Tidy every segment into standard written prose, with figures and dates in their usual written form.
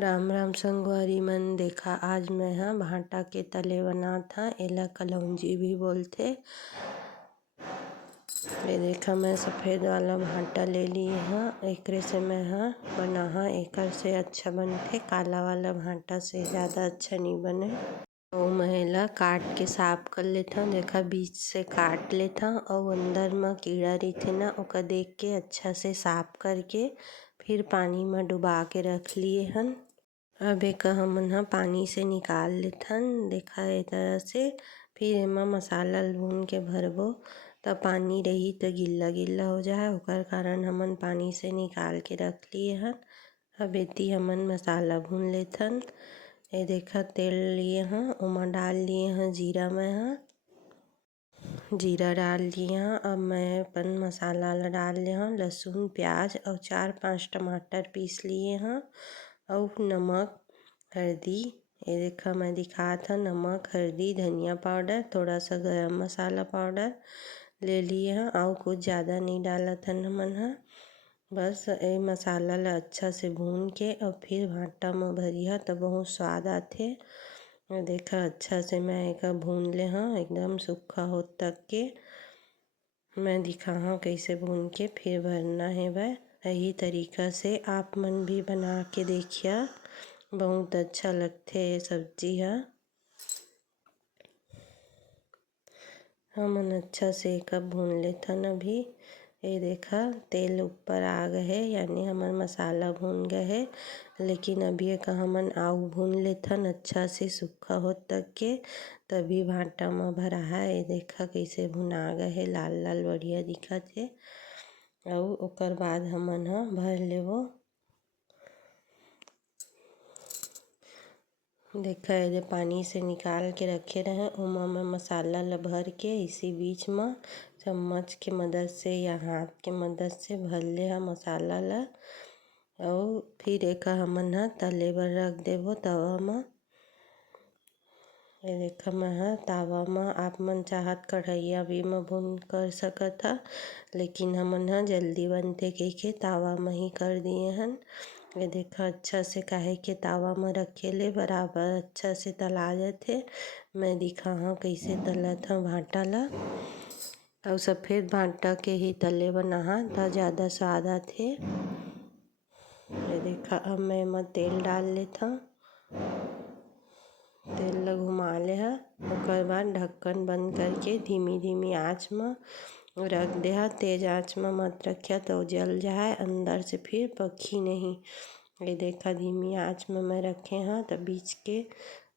राम राम संगवारी मन। देखा आज मैं भांटा के तले बनात हा, एला कलौंजी भी बोलथे। ये देखा मैं सफ़ेद वाला भांटा ले लिए हाँ, एकरे से मैं बनाहा। एकर से अच्छा बनथे, काला वाला भांटा से ज़्यादा अच्छा नहीं बने। और मैं एला काट के साफ कर लेथा। देखा बीच से काट लेथा और अंदर में कीड़ा रहिथे ना, ओका देख के अच्छा से साफ करके फिर पानी में डुबा के रख लिए हन। अब एका हमन पानी से निकाल लेथन। देखा ए तरह से फिर एमा मसाला भून के भरबो तब पानी रही तो गिल्ला गिल्ला हो जाए, ओकर कारण हमन पानी से निकाल के रख लिए हन। अब एती हमन मसाला भून लेथन। ये देखा तेल लिए हाँ, ओमा डाल लिए हाँ जीरा। मैं जीरा डाल लिए हाँ। अब मैं अपन मसाला ला डाल लिए हाँ, लहसुन प्याज और 4-5 टमाटर पीस लिए हाँ, और नमक हल्दी। ये देखा मैं दिखात था, नमक हल्दी धनिया पाउडर थोड़ा सा गरम मसाला पाउडर ले लिए हैं। और कुछ ज़्यादा नहीं डाला था हमन बस ये मसाला ला अच्छा से भून के और फिर भांटा में भरिया तो बहुत स्वाद आथे। देखा अच्छा से मैं एक भून ले हाँ, एकदम सूखा हो तक के मैं दिखा हाँ कैसे भून के फिर भरना है। वह यही तरीका से आप मन भी बना के देखिया, बहुत अच्छा लगथे ये सब्जी है। हमन अच्छा से कब भून लेथन। अभी ये देखा तेल ऊपर आ गए है, यानी हमन मसाला भून गए है। लेकिन अभी एक हमन आउ भून लेथन अच्छा से सूखा हो तक के, तभी भांटा में भरा है। ये देखा कैसे भुना गए है, लाल लाल बढ़िया दिखत है। और ओकर बाद हमन भर लेबो। देखा ये पानी से निकाल के रखे रहे, ओमा मैं मसाला ला भर के इसी बीच में चम्मच के मदद से या हाथ के मदद से भर ले मसाला ला। और फिर एक हमन तले बर रख देबो तवा में। ये देखा मैं तावा में आप मन चाहत कढ़ैया भी में भून कर सकत हा, लेकिन हमन जल्दी बनथे कहिके तावा में ही कर दिए हन। ये देखा अच्छा से काहे के तावा में रखे ले बराबर अच्छा से तला जाथे। मैं दिखा हाँ कैसे तलत हूँ भांटा ला। और सफ़ेद भांटा के ही तले बनाहा तो ज़्यादा स्वाद आथे। ये देखा अब मैं एमा तेल डाल लेथा। तेल ला घुमा ले हा, ओकर बाद ढक्कन बंद करके धीमी धीमी आँच में रख दे हा। तेज आँच में मत रखिया तो जल जाए अंदर से, फिर पकी नहीं। ये देखा धीमी आँच में मैं रखे हाँ, तब बीच के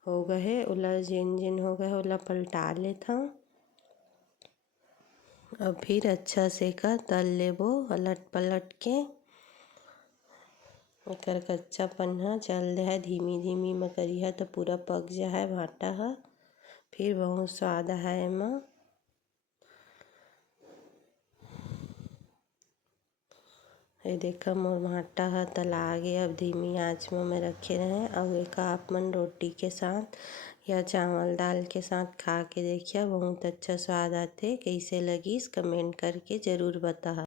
हो गए ओला जिन जिन हो गए ओला पलटा लेता हूँ। अब फिर अच्छा से का तल लेबो पलट पलट के। एकर कच्चापन चल जाए धीमी धीमी में करिहा तो पूरा पक जाए भांटा हा, फिर बहुत स्वाद है एमा। ये देखा मोर भांटा हा तला गया। अब धीमी आंच में मैं रखे रहे। अब एक आप मन रोटी के साथ या चावल दाल के साथ खा के देखिए, बहुत अच्छा स्वाद आथे। कैसे लगिस कमेंट करके ज़रूर बता।